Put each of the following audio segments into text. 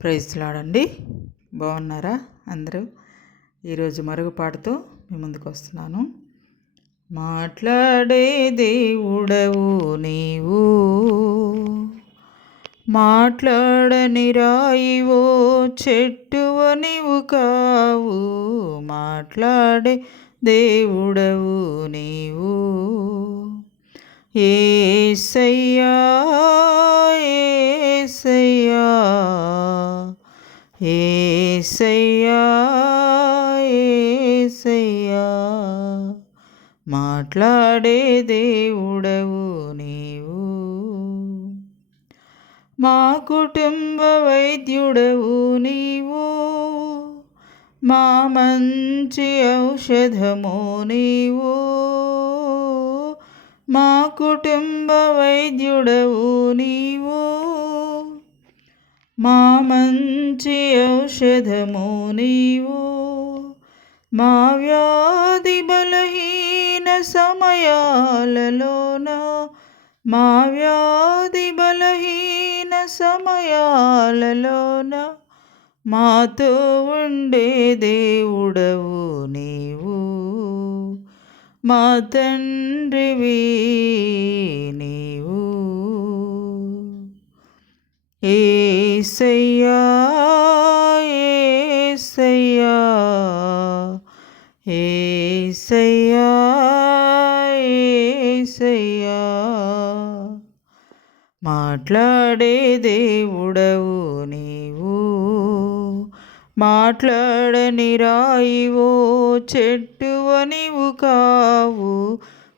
Praise లాడండి. బాగున్నారా అందరూ? ఈరోజు మరొక పాటతో మీ ముందుకు వస్తున్నాను. మాట్లాడే దేవుడవు నీవు, మాట్లాడని రాయివో చెట్టువ నీవు కావు. మాట్లాడే దేవుడవు నీవు, యేసయ్యా యేసయ్యా యేసయ్యా యేసయ్యా, మాట్లాడే దేవుడవు నీవు. మా కుటుంబ వైద్యుడవు నీవు, మా మంచి ఔషధము నీవు. మా కుటుంబ వైద్యుడవు నీవు, మా మంచి ఔషధము నీవు. మా వ్యాధి బలహీన సమయాలలోన, మా వ్యాధి బలహీన సమయాలలోన మాతో ఉండే దేవుడవు నీవు. మా తండ్రివి నీవు. యేసయ్యా యేసయ్యా యేసయ్యా యేసయ్యా, మాట్లాడే దేవుడవు నీవు. మాట్లాడని రాయివో చెట్టువ నీవు కావు.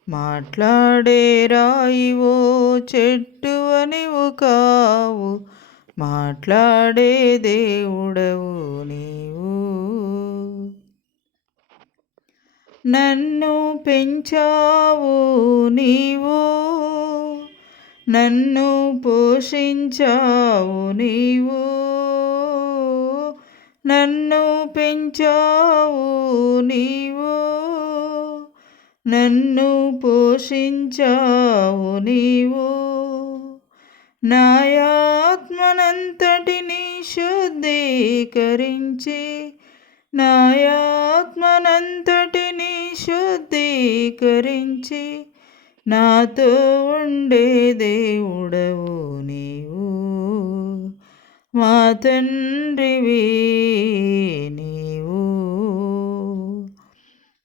మాట్లాడే రాయివో చెట్టువ నీవు కావు. మాట్లాడే దేవుడవు నీవు. నన్ను పెంచావు నీవు, నన్ను పోషించావు నీవు. నన్ను పెంచావు నీవు, నన్ను పోషించావు నీవు. నా ఆత్మనంతటిని శుద్ధీకరించి, నా ఆత్మనంతటిని శుద్ధీకరించి నాతో ఉండే దేవుడవు నీవు. మా తండ్రివి నీవు.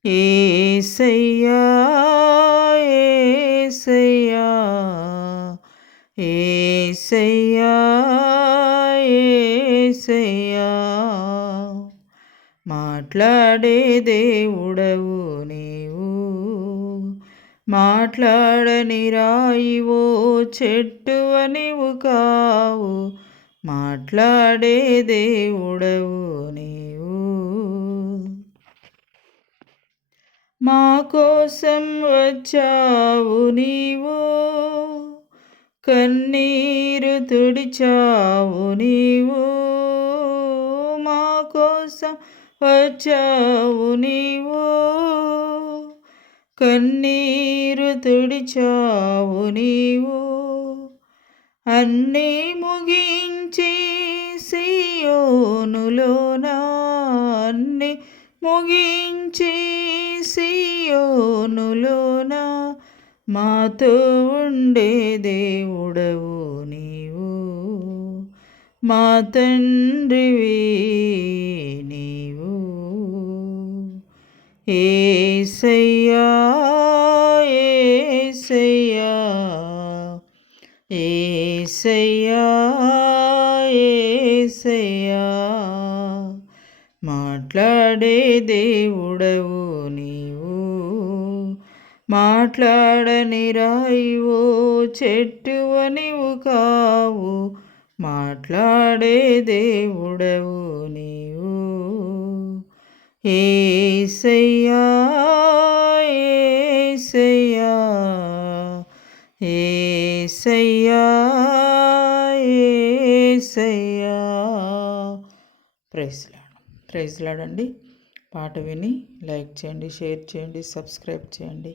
యేసయ్యా యేసయ్యా యేసయ్యా యేసయ్యా, మాట్లాడే దేవుడవు నీవు. మాట్లాడని రాయివో చెట్టువ నీవు కావు. మాట్లాడే దేవుడవు నీవు. మా కోసం వచ్చావు నీవు, కన్నీరు తుడిచావు నీవు. మా కోసం వచ్చావు నీవు, కన్నీరు తుడిచావు నీవు. అన్నీ ముగించి సియోనులోన, అన్నీ ముగించి సియోనులోన మాతో ఉండే దేవుడవు నీవు. మా తండ్రివి నీవు. యేసయ్యా యేసయ్యా యేసయ్యా యేసయ్యా, మాట్లాడే దేవుడవు నీవు. మాట్లాడని రాయివో చెట్టువ నీవు కావు. మాట్లాడే దేవుడవు నీవు. యేసయ్యా యేసయ్యా యేసయ్యా యేసయ్యా. ప్రైజ్ లాడండి. పాట విని లైక్ చేయండి, షేర్ చేయండి, సబ్స్క్రైబ్ చేయండి.